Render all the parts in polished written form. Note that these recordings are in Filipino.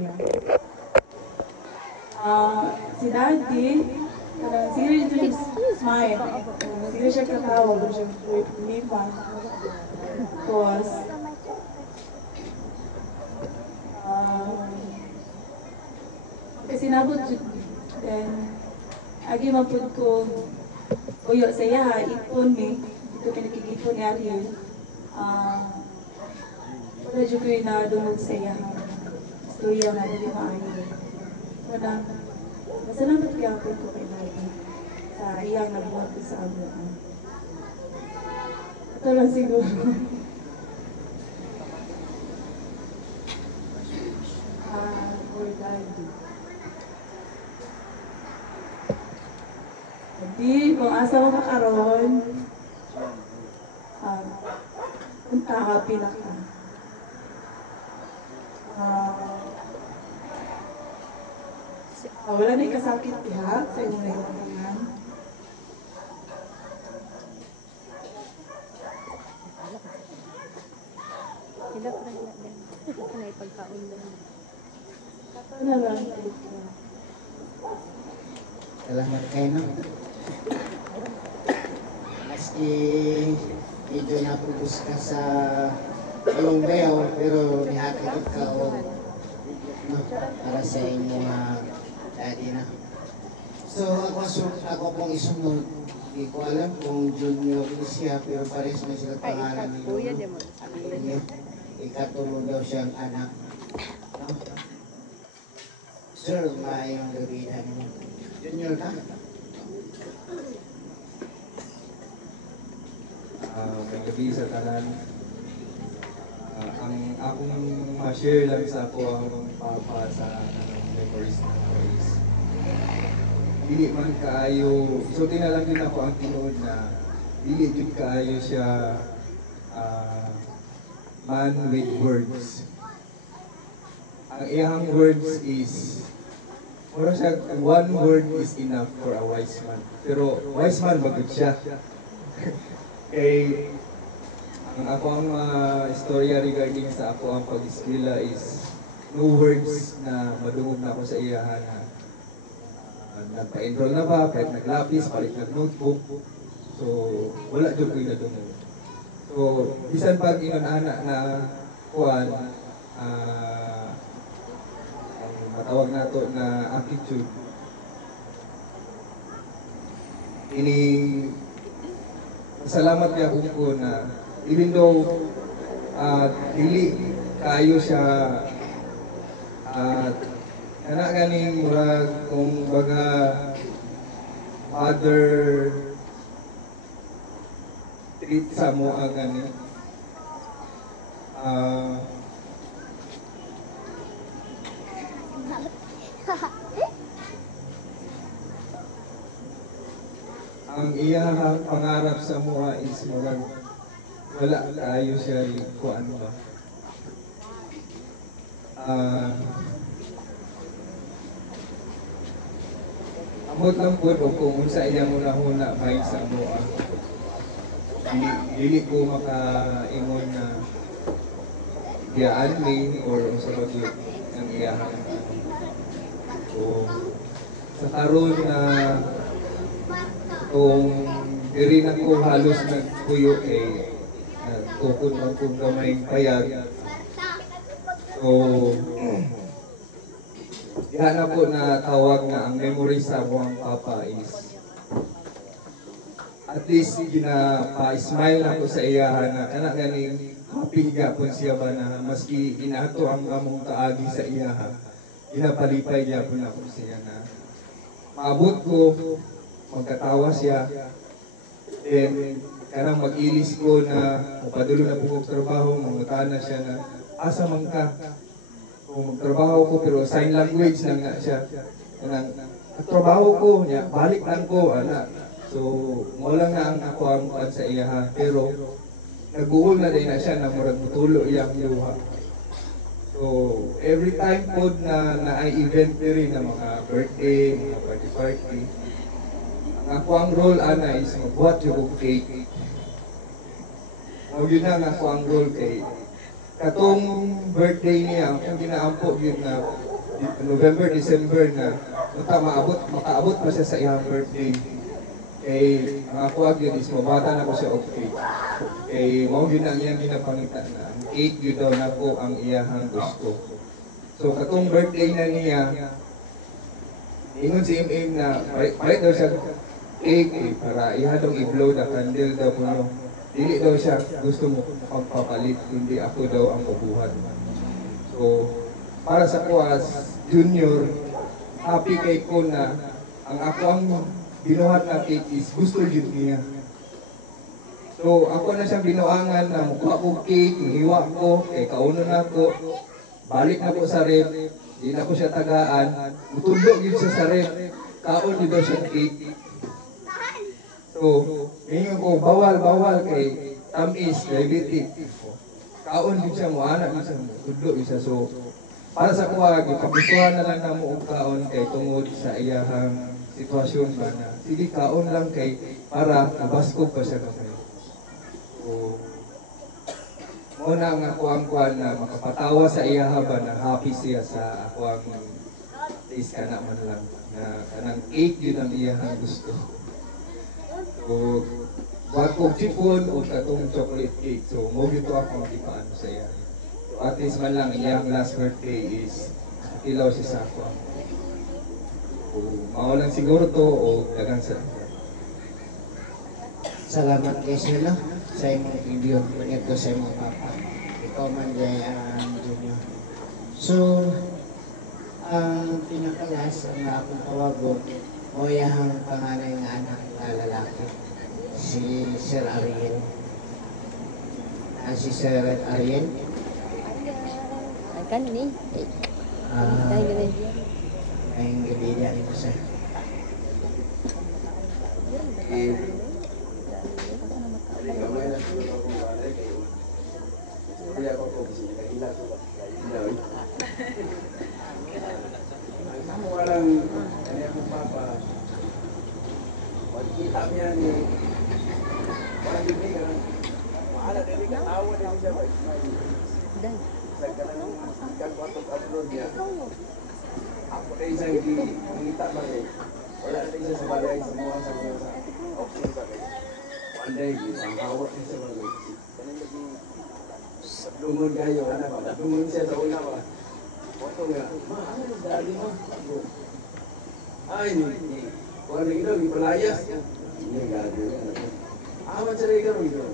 niya. Si Daddy, serious ito yung smile. Serious siya katawa, pero siya lipan. Tapos, kasi nabot then, agi mapud ko, uyo sa iya ha, ipon ni, ito pinakikipon ni Ariel. Wala dyan ko yung nadungog sa iya ha. Storya nga, hindi maayo. Wala, masalamat kaya ako ko kay Daddy sa iyang nabuhat ko sa amin. Ito lang siguro. For Daddy. Jadi, kung asa mo ka karon, punta ka pinaka. Wala na ikasakit diha sa imong naiwatangan. Sila pa rin din. Kasi na ipagkaon din. Ano lang? Salamat kayo, no? Maski medyo napupus ka sa ilong bayaw, pero nihatagod ka o no, para sa inyong daddy na. So, ako pong isunod, hindi ko alam kung junior ni siya, pero pares na sila pangalan niyo. Ikatulong daw siyang anak. No? Sir, maayong gabi na mo. Junior ka? May gabi sa tanan. Ang akong ma-share lang sa ako ang papa sa memories na is dili man kaayo, so lang din ako ang tinuod na dili din kaayo siya man with words. Ang iyang words is mura siya, one word is enough for a wise man. Pero wise man bagod siya. Kay ang ako ang istorya regarding sa ako ang pag-eskwela is no words na madungog na ako sa iyahan na nagpa-enroll na ba, kahit naglapis, palit nag-notebook. So, wala doon ko'y nadungog. So, bisan pag inanana na kuwan, ang matawag nato na attitude, salamat niya ko na even though dili kayo siya kana ganing murag kung baga other treat sa mo ang gani ang iyang pangarap sa mga is murag wala kayo siya kuan ba. Amot lang po kung unsa iyang una-una may sa mga dili ko makaingon na biyaan main or unsa ba yun ang iyang. So sa karon na kung diri na ko halos nagpuyo kay tukod man kong gamayng payag. So diha na po na tawag na ang memory sa buwang papa is at least gina-smile ako sa iyahan na kana ganing happy gapon siya ba na maski inato ang among kaagi sa iyahan ginapalipay gapon ako siya na maabot ko magkatawa siya then kanang mag-ilis ko na mapadulo na po trabaho mangutana siya na asa man ka kung magtrabaho ko pero sign language lang na siya kanang trabaho ko niya balik lang ko ana. So, mo lang na ang ako ang kuan sa iya pero nag-uul na din na siya na murag mutulo iyang luha. So, every time po na ay event rin na mga birthday, mga party, ang ako ang role ana is magbuhat yung cake. O yun na ako ang role kay katong birthday niya, ang ginaampo yun na November, December na makaabot pa siya sa iyang birthday. Kay ang ako agad is mabata na ko siya og cake. Kay mao gyud ang iyang ginapangita na ang cake gyud daw nako ang iyahang gusto. So katong birthday na niya, ingon si MM na palit daw siya cake para ihadong i-blow the candle daw kuno. Dili daw siya gusto mo pagpapalit, hindi ako daw ang mabuhat. So para sa ko as junior, happy kay ko na ang ako ang binuhat na cake is gusto yun niya. So ako na siyang binuangan na mukha ko cake, hiwa ko, kay kauno na ko, balik na ko sa rep, di na ko siya tagaan, mutulog yun siya sa rep, kaon yun daw siya cake. So, ngayon ko, bawal kay tamis, diabetic. Kaon yun siya mo, anak yun siya, mutulog yun siya. So, para sa kuwag, ipapisuhan na lang na mo ang kaon kay tungod sa iyahang sitwasyon ba na sige kaon lang kay para nabaskog pa siya kamay. So, muna ang ako ang kuwan na makapatawa sa iyaha ba na happy siya sa ako ang taste ka naman lang na kanang cake yun ang iyahang gusto. So, buhat kong chipon o katong chocolate cake. So, mo gito ako magipaan sa iya. So, at least man lang iyang last birthday is ilaw siya sa ako. Mao lang siguro to o dagang sa Salamat kay Silo sa imong video nito sa imong papa. Ikaw man jay ang junior. So, ang pinakalas ang akong tawagon o yahang panganay nga anak na lalaki, si Sir Ariel. Si Sir Ariel. Ay, kanin eh. Ah, Dahil gabi. ang gabida ni mo sir. walang kanya akong papa. Pagkita niya ni walang bibig ka mahala din ka tawa din siya ba? Dahil. Sa kanang kagwatog upload niya. Ako na isang gita ba eh. Wala na isa sa balay sa mga sa option ba eh. One day, ang hawak niya sa balay. Kanang lagi lumon kayo, ano ba? Lumon siya sa una ba? Oto nga, ano mas dali mo? Ay, ni. Kung ano ito, ipalayas. Hindi, gado. Aman siya rin karo ito.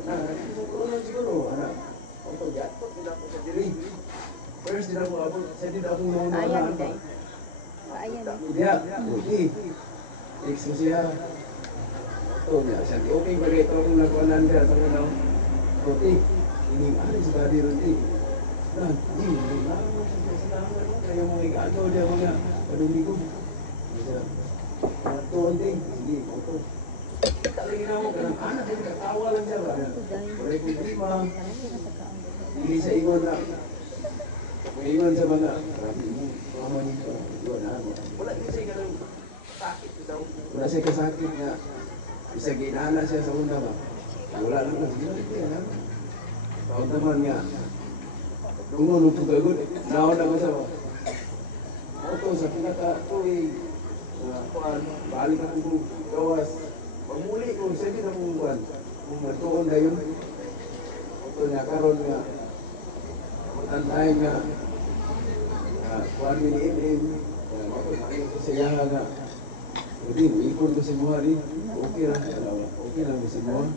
Siguro, ano? Oto, gatot, hindi ako sa diri. First, hindi ako abot. Sa hindi ako noon. Ayan, dahil. Ayan eh. Dia, okay. Text mo siya. Oto niya. Siya, okay ba ito kung nakuanan ka sa mga okay. Ini ada sekali nanti. Nah, ini lama sedang kaya mo igato dia mga paduli ko. Bisa. Oto nanti, sige, oto. Tali na mo kanang anak din katawa lang siya ba. Pare ko lima. Hindi sa ingon na. May ingon sa mga rabi mo. Mama nito. Wala din siya kanang sakit daw. Wala siya kasakit nga. Bisa ginana siya sa una ba. Wala lang na. Sige na. Taon naman nga. Dungo nung pagagod. Naon naman sa auto sa pinaka-tuwing. Balik ako kung gawas. Pagmuli ko, sabi na kung buwan. Kung matuon na yun. Auto niya karon nga. Matandahin nga. Kuhan miniin. Makapagpakin ko sa yaha nga. Hindi, ipon ko si Muhari. Okay lang. Okay lang si Muhari.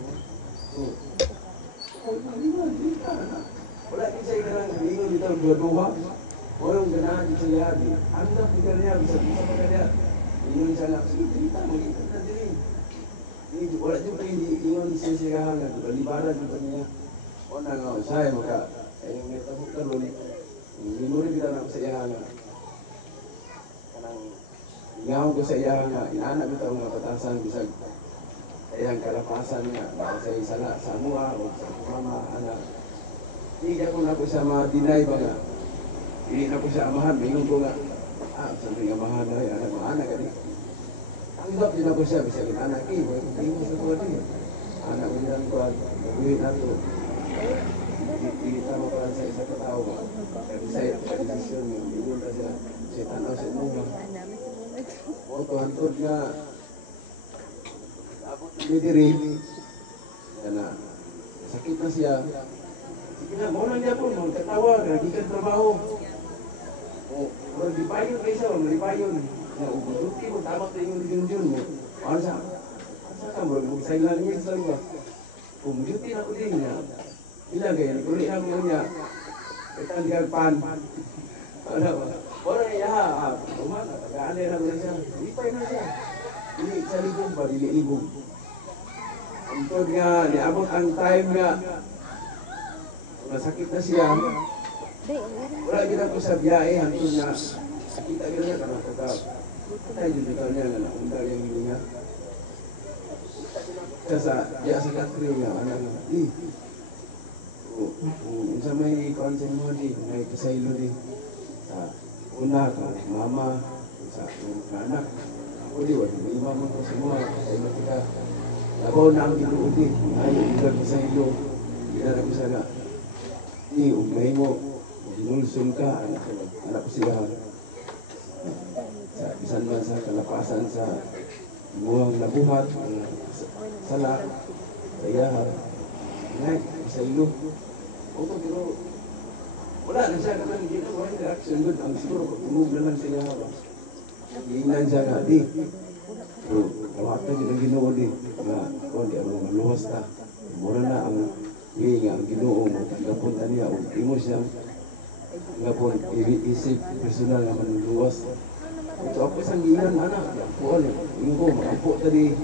So, wala din sa ikarang lingon dito dua-dua. Walang ganahan din sa yabi. Andap din ka niya, bisa-bisa pa ka niya. Lingon siya lang, sige, trita, mag-ikat na din. Wala din pa yung lingon siya siya hangan. Balibaran din pa niya. O na nga, siya maka, ayong may tabok ka ron. Lingon rin kita na sa iya hangan. Kanang, ingawang ko sa iya hangan. Inaanak ito ang mga patasan, bisag. Ayang kalapasan nga, sa isala, sa mua, o sa mama, anak. Hindi ako na ko siya ma-deny ba nga. Hindi na ko siya amahan, mingon ko nga. Sabi nga amahan na rin, anak ka rin. Tanggap din ako siya, bisa rin anak eh, hindi mo sa tuwa din. Anak ko din ko, mabuhin na ito. Hindi tama pa sa isa katao ba. Kasi sa desisyon, mingon na siya, siya tanaw auto hantod nga abot na diri. Yan na. Sakit na siya. Sige na, mo lang niya po, magkatawa, nagikan trabaho. O, pero di pa yun kayo siya, di pa yun. Na ubuduti mo, tamat na yung yun mo. Ano siya? Asa ka mo, mag-sign lang yun sa luwa. Kung duty na ko din niya, ilagay, kulit na ko niya. Kitang digagpan. Ano ba? Wala na iya, umana, tagaan na lang siya. Lipay na siya. Dili sa libong ba, dili libong. Untod nga, niabot ang time nga, nasakit na siya. Wala gina ko sa biyahe, hantod nga, kita gina niya, karang pagka, tayo din ito niya, nga naundar yung hilinga. Kaya sa country nga, ano nga, sa may konsen mo di, may kasaylo di. Sa una ka, mama, sa anak. Ako di, wala may mama ko sa mga kasaylo kita. Labaw na ang ginuod di. Ayaw, ilang kasaylo. Ginara ko sana. Di, umay mo. Ginulsun ka, anak ko siya. Sa bisan man sa kalapasan sa buwang nabuhat, sala, kaya, ngay, kasaylo. Oto, pero wala na siya naman dito, wala reaction good. Ang siguro, tumog na lang siya. Iinan siya nga, di. Pero, kawatan yun ang ginoo di. Nga, kung di ang mga luwas na. Mura na ang nga, ang ginoo mo. Gapunta niya, o imo siya. Nga po, isip, personal naman ang luwas. Ito ako isang ginan, anak. Ampuan eh. Imo ko, makampo tadi.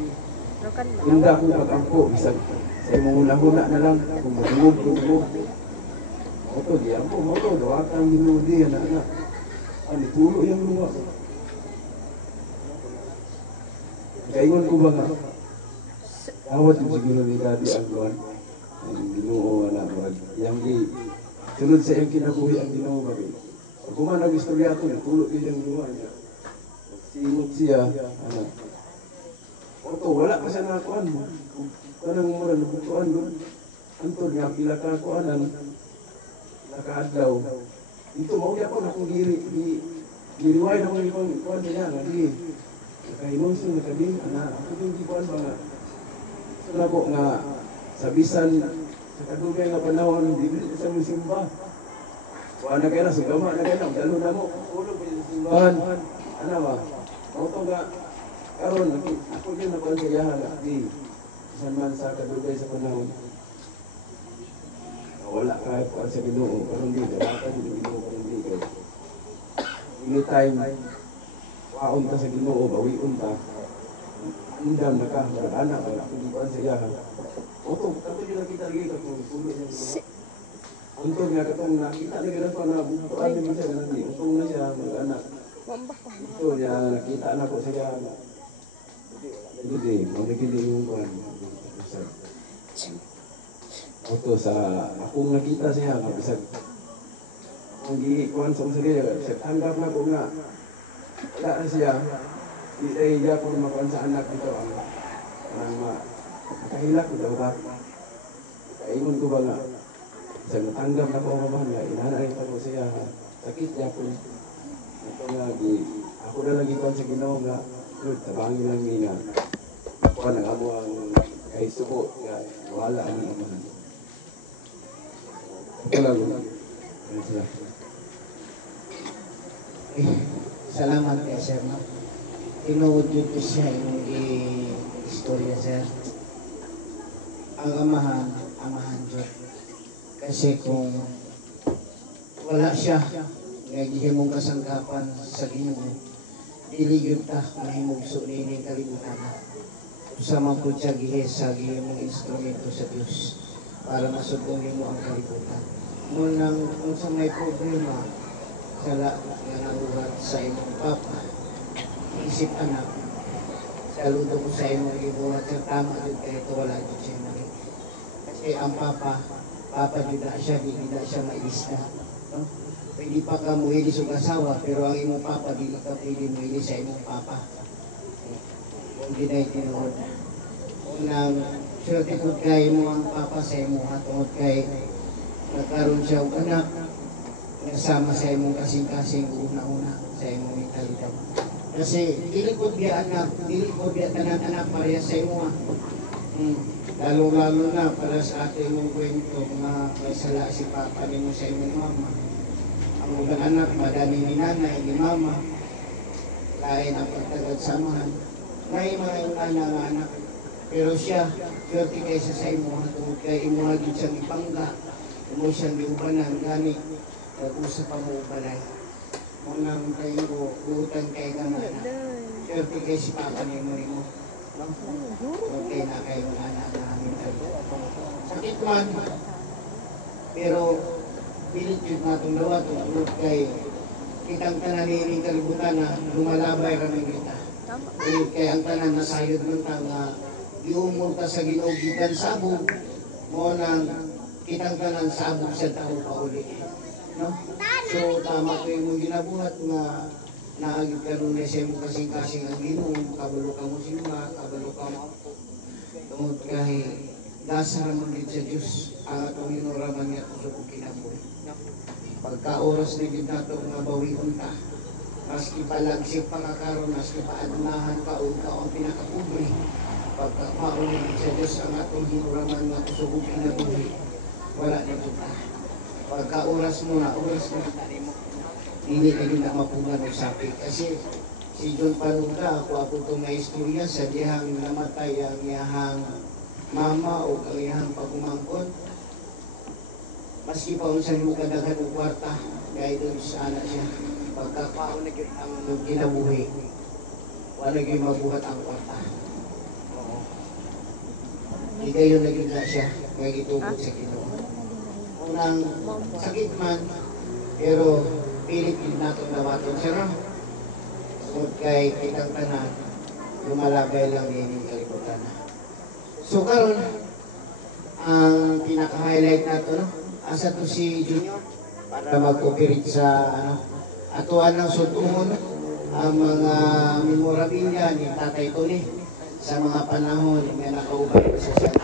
Hindi ako mag-ampo. Bisag, sa imong hula-hula na lang. Kung matungog. Oto, di ako, moto, dawatang ginudi, anak. Ano, tulo yung luwa. Kaingon ko ba nga? Awat yung siguro ni Daddy ang luwan. Ang ginoo, anak, yang sunod sa iyong kinabuhi ang ginoo, babi. Pag kuman ang istorya ito, tulo yung luwa niya. Singot siya, anak. Oto, wala ka siya nakakuan mo. Kanang mura, nabutuan doon. Antod nga, pila ka kuan ang nakaadlaw. Ito, mauya ko na kung giriway na kung ikon, kuhan niya, nga di. Nakahimonsun, nakadi, anak, ako din di kuhan ba nga. So na po nga, sabisan, sa kadugay nga panahon, di ko sa mga simba. Kuhan na kayo na, sugama na kayo na, dalo na mo, ulog kayo sa simbahan. Ano ba? Auto nga, karon, ako din na kuhan sa yahan, di. Isan man sa kadugay sa panahon. Wala ka kuan sa Ginoo, karon di wala ka di Ginoo karon di kay. Anytime waon ta sa Ginoo, bawion ta. Indam na ka, anak wala ko di kuan sa iyahan. Oto, kato di kita lagi ka kung pulo niya. Untog nga katong nakita ni ganun pa na bukuan ni siya ganun di. Untog na siya mag-anak. Ito niya nakita na ko sa iyahan. Hindi, magigili yung kuan. Oto sa akong nakita siya nga bisag akong gikuan sa usagi tanggap na ko nga wala na siya di ay iya ko makuan sa anak dito ang nakahilak ko daw ba kaingon ko ba nga bisag natanggap na ko ang kabahan nga inanay pa ko siya sakit niya ko ito nga ako na lang ikuan sa Ginoo nga Lord tabangin lang niya kuan ang amo ang kahisuko nga wala ang amahan. Salamat kay sir, no? Tinuod yun ko siya yung istorya, sir. Ang amahan Diyos. Kasi kung wala siya, nagihimong kasangkapan sa Ginoo, diligid ta, mahimugso nining kalibutan na. Usama po siya sa gihimong instrumento sa Diyos para masugungin mo ang kalibutan. Munang kung sa may problema, sala nga naluhat sa imong papa, isip anak, saludo ko sa imong ibuhat sa tama din kaya ito wala din siya naging. Kasi ang papa din na siya, di na siya mailista. No? Pwede pa ka muhili sa asawa, pero ang imong papa, di ka pwede muhili sa imong papa. Kung di na itinuod. Unang, swerte po kayo mo ang papa sa imong hatungod kay nagkaroon siya og anak, nasama sa imong kasing-kasing una-una sa imong mentalidad. Kasi dili ko biya anak, dili ko biya tanan anak pareha sa imo. Lalo-lalo na para sa ating mong kwento na may sala si Papa ni mo sa imong mama. Ang mga anak, madani ni nanay, ni mama, lain ang pagtagad samahan. May mga anak, pero siya, swerte kaysa sa imo, tungkol kay imo hagid siyang ipangga, imo siyang giubanan, gani, nag-usap ang ubanay. Munang kayo ko, utang kay nga anak. Swerte kay si Papa ni mo. Okay na kayo ng anak namin. Sakit man, pero pilit yun natong dawa tungkol kay kitang tanan ni kalibutan na lumalabay ramin kita. Pilit kay ang tanan nasayod ng tanga, iumol ta sa ginugitan sabog, mo nang kitang tanan sabog sa tao pa uli. No? So tama ko yung ginabuhat nga naagid ka nun sa imo kasing-kasing ang Ginoo, kabalo ka mo simba, kabalo ka mo ako. Tungod kay gasa ramon gid sa Dios ang atong hinuraman niya kusog kinabuhi. Pagka oras ni gid nato nga bawion ta, maski palagsik pakakaron, maski paadlahan ka o ikaw ang pinakapobre, pagka mauna sa Dios ang atong hinuraman nga kusog kinabuhi, wala na ta. Pagka oras mo na tani mo. Hindi na yun na mapungan o sapi. Kasi si John Palunda, ako itong may istorya sa dihang namatay ang iyahang mama o ang iyahang pagumangkot. Maski pa unsan yung kadaghan o kwarta, gaya doon sa anak siya. Pagkakaon na yun ang kinabuhi, wala yung mabuhat ang kwarta. Oo. Hindi kayo naging na siya, ngay itubod sa Ginoo. Unang sakit man, pero pilit din natin dawaton siya, no? So, kay kitang tanan, lumalabay lang din yung kalibutan. So, karon ang pinaka-highlight nato, no? Asa to si Junior para mag-cooperate sa, atuan ng sutungon, ang mga memorabilia ni Tatay Tony sa mga panahon na nakaubay sa siya.